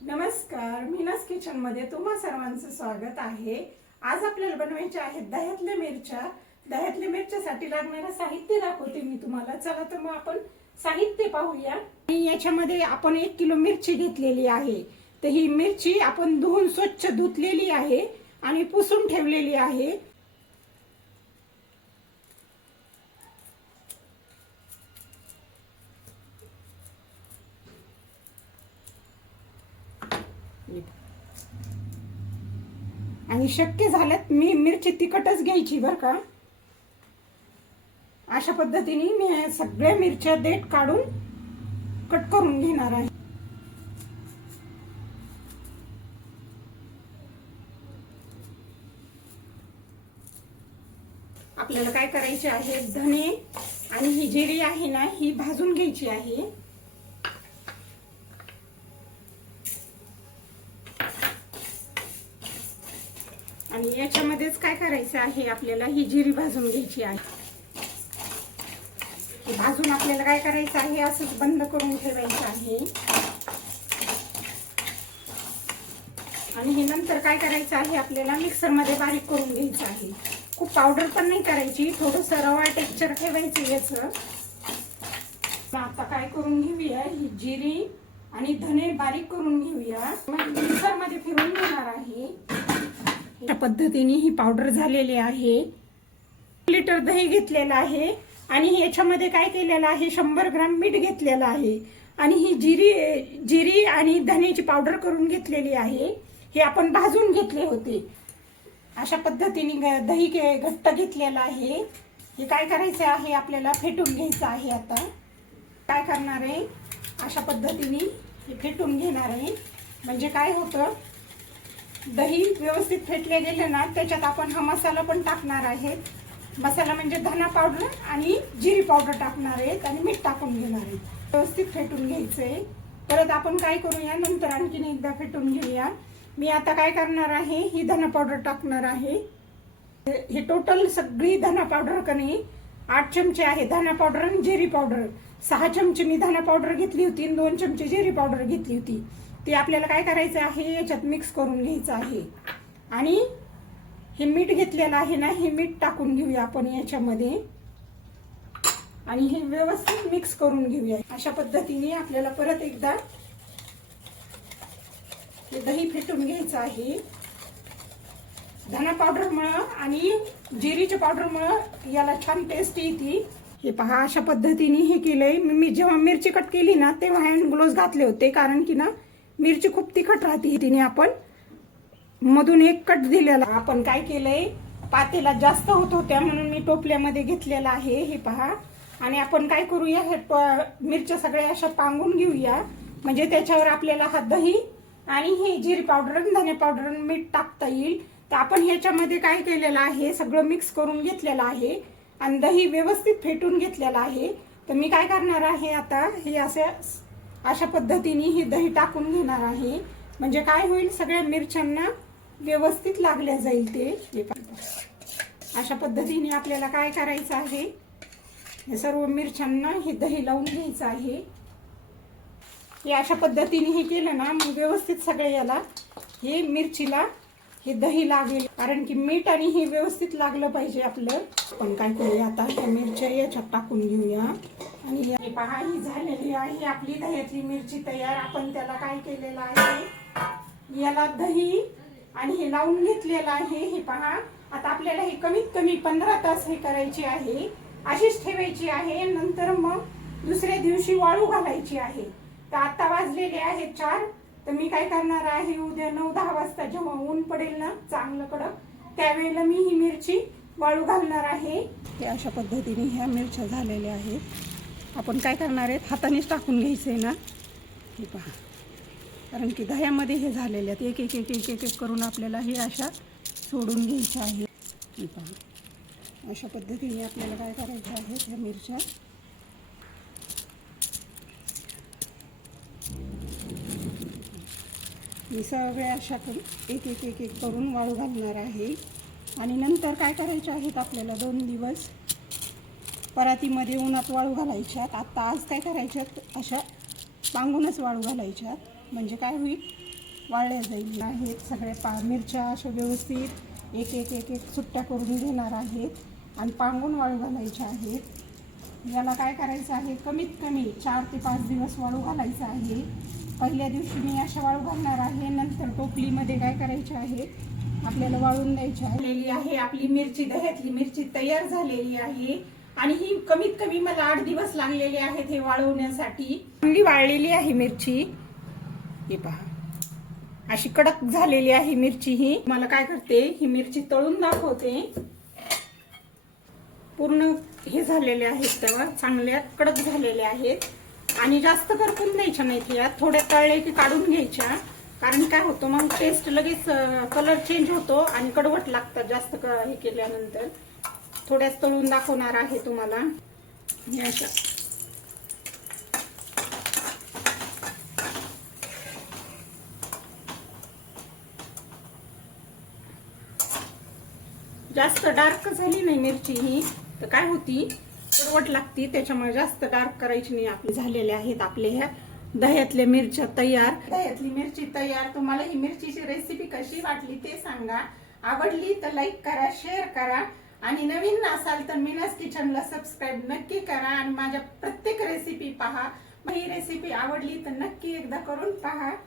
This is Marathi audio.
नमस्कार मीनास किचनमध्ये तुम्हा सर्वांचं स्वागत आहे. आज आपल्याला बनवायचे आहेत दह्यातल्या मिरच्या. दह्यातल्या मिरच्यासाठी लागणारं साहित्य दाखवते मी तुम्हाला. चला तर मग आपण साहित्य पाहूया. आणि याच्यामध्ये आपण एक किलो मिरची घेतलेली आहे. तर ही मिरची आपण धुवून स्वच्छ धुतलेली आहे आणि पुसून ठेवलेली आहे. आणि शक्य झाल्यात मी मिरची तिखटच घ्यायची बर का. अशा पद्धतीने मी सगळ्या मिरच्या देठ काढून कट करून घेणार आहे. आपल्याला काय करायचे आहे? धने आणि ही जिरी आहे ना ही भाजून घ्यायची आहे. आणि याच्यामध्येच काय करायचं आहे? आपल्याला ही जिरी भाजून घ्यायची आहे. भाजून आपल्याला काय करायचं आहे? असंच बंद करून ठेवायचं आहे. आणि हे नंतर काय करायचं आहे? आपल्याला मिक्सरमध्ये बारीक करून घ्यायचं आहे. खूप पावडर पण नाही करायची. थोडस रवा टेक्स्चर ठेवायचं याचं. आता काय करून घेऊया? ही जिरी आणि धने बारीक करून घेऊया. मग मिक्सरमध्ये फिरून घेणार आहे. त्या पद्धतीने ही पावडर झालेली आहे. लिटर दही घेतलेलं आहे आणि याच्यामध्ये काय केलेलं आहे? शंभर ग्राम मीठ घेतलेलं आहे. आणि ही जिरी जिरी आणि धण्याची पावडर करून घेतलेली आहे. हे आपण भाजून घेतले होते. अशा पद्धतीने दही घट्ट घेतलेलं आहे. हे काय करायचं आहे? आपल्याला फेटून घ्यायचं आहे आता. काय करणार आहे? अशा पद्धतीने हे फेटून घेणार आहे. म्हणजे काय होतं? दही व्यवस्थित फेटले गेले ना त्याच्यात आपण हा मसाला पण टाकणार आहेत. मसाला म्हणजे धना पावडर आणि जिरी पावडर टाकणार आहेत आणि मीठ टाकून घेणार आहेत. व्यवस्थित फेटून घ्यायचंय. परत आपण काय करूया नंतर आणखीन एकदा फेटून घेऊया. मी आता काय करणार आहे ही धना पावडर टाकणार आहे. हे टोटल सगळी धना पावडर कनी आठ चमचे आहे धाना पावडर आणि जेरी पावडर. सहा चमचे मी धाना पावडर घेतली होती आणि दोन चमचे जेरी पावडर घेतली होती. ते आपल्याला काय करायचं आहे? याच्यात मिक्स करून घ्यायचं आहे. आणि हे मीठ घेतलेलं आहे ना हे मीठ टाकून घेऊया आपण याच्यामध्ये. आणि हे व्यवस्थित मिक्स करून घेऊया. अशा पद्धतीने आपल्याला परत एकदा हे दही फेटून घ्यायचं आहे. धना पावडरमुळं आणि जिरीच्या पावडरमुळं याला छान टेस्ट येते हे पहा अशा पद्धतीने हे केलंय. मी मी जेव्हा मिरची कट केली ना तेव्हा हँड ग्लोव्ह घातले होते कारण की ना मिरची खूप तिखट राहते तिने आपण. मधून एक कट दिलेला. आपण काय केलंय? पातेला जास्त होत होत्या म्हणून मी टोपल्यामध्ये घेतलेला आहे. हे पहा. आणि आपण काय करूया? हे मिरच्या सगळ्या अशा पांगून घेऊया. म्हणजे त्याच्यावर आपल्याला हा दही आणि हे जिरी पावडर धने पावडर मीठ टाकता येईल. तर आपण ह्याच्यामध्ये काय केलेलं आहे? सगळं मिक्स करून घेतलेलं आहे आणि दही व्यवस्थित फेटून घेतलेलं आहे. तर मी काय करणार आहे आता? हे असे अशा पद्धतीने हे दही टाकून घेणार आहे. म्हणजे काय होईल? सगळ्या मिरच्यांना व्यवस्थित लागल्या जाईल ते. हे अशा पद्धतीने आपल्याला काय करायचं आहे? हे सर्व मिरच्यांना हे दही लावून घ्यायचं आहे. हे अशा पद्धतीने हे केलं ना मग व्यवस्थित सगळे याला हे मिरचीला हे दही लागेल कारण की मीठ आणि हे व्यवस्थित लागलं पाहिजे आपलं. आपण काय करूया आता ह्या मिरच्या याच्यात टाकून घेऊया. आणि पहा ही झालेली आहे आपली दह्यातली मिरची तयार. आपण त्याला काय केलेलं आहे? याला दही आणि हे लावून घेतलेलं आहे हे पहा. आता आपल्याला हे कमीत कमी पंधरा तास हे करायचे आहे. अशीच ठेवायची आहे नंतर मग दुसऱ्या दिवशी वाळू घालायची आहे. तर आता वाजलेले आहेत चार. तर मी काय करणार आहे उद्या नऊ दहा वाजता जेव्हा ऊन पडेल ना चांगलं कडक त्यावेळेला मी ही मिरची वाळू घालणार आहे. हे अशा पद्धतीने ह्या मिरच्या झालेल्या आहेत. आपण काय करणार आहेत हातानेच टाकून घ्यायचंय ना. हे पहा. कारण की दह्यामध्ये हे झालेले आहेत. एक एक एक एक एक एक करून आपल्याला हे अशा सोडून घ्यायच्या आहे हे पहा. अशा पद्धतीने आपल्याला काय करायचं आहे ह्या मिरच्या मी सगळ्या अशा करून एक एक एक एक करून वाळू घालणार आहे. आणि नंतर काय करायचे आहेत आपल्याला दोन दिवस? परातीमध्ये उन्हात वाळू घालायच्यात. आत्ता आज काय करायच्यात अशा पांगूनच वाळू घालायच्यात. म्हणजे काय होईल? वाळल्या जाईल. आहेत सगळ्या पा मिरच्या अशा व्यवस्थित एक एक एक एक सुट्ट्या करून घेणार आहेत. आणि पांगून वाळू घालायच्या आहेत. याला काय करायचं आहे? कमीत कमी चार ते पाच दिवस वाळू घालायचं आहे. पहिल्या दिवशी मी अशा वाळू घालणार आहे. नंतर टोपलीमध्ये काय करायचे आहे? आपल्याला वाळून द्यायची आलेली आहे आपली मिरची दह्यातली मिरची तयार झालेली आहे. आणि ही कमीत कमी मला आठ दिवस लागलेले आहेत हे वाळवण्यासाठी. चांगली वाळलेली आहे मिरची. हे पहा. अशी कडक झालेली आहे मिरची ही. मला काय करते? ही मिरची तळून दाखवते. पूर्ण हे झालेले आहेत तेव्हा. चांगल्या कडक झालेल्या आहेत. आणि जास्त करपून द्यायच्या नाहीत यात थोड्या तळले की काढून घ्यायच्या. कारण काय होतं मग टेस्ट लगेच कलर चेंज होतो आणि कडवट लागतात जास्त हे केल्यानंतर. थोड्याच तळून दाखवणार आहे तुम्हाला. अशा. जास्त डार्क झाली नाही मिरची ही. तर काय होती? कडवट लागती त्याच्यामुळे जास्त डार्क करायची नाही. आपली झालेले आहेत आपले ह्या दह्यातल्या मिरच्या तयार. दह्यातली मिरची तयार. तुम्हाला ही मिरचीची रेसिपी कशी वाटली ते सांगा. आवडली तर लाईक करा शेअर करा. आणि नवीन असाल तर मीनास किचनला सबस्क्राईब नक्की करा आणि माझ्या प्रत्येक रेसिपी पहा. ही रेसिपी आवडली तर नक्की एकदा करून पहा.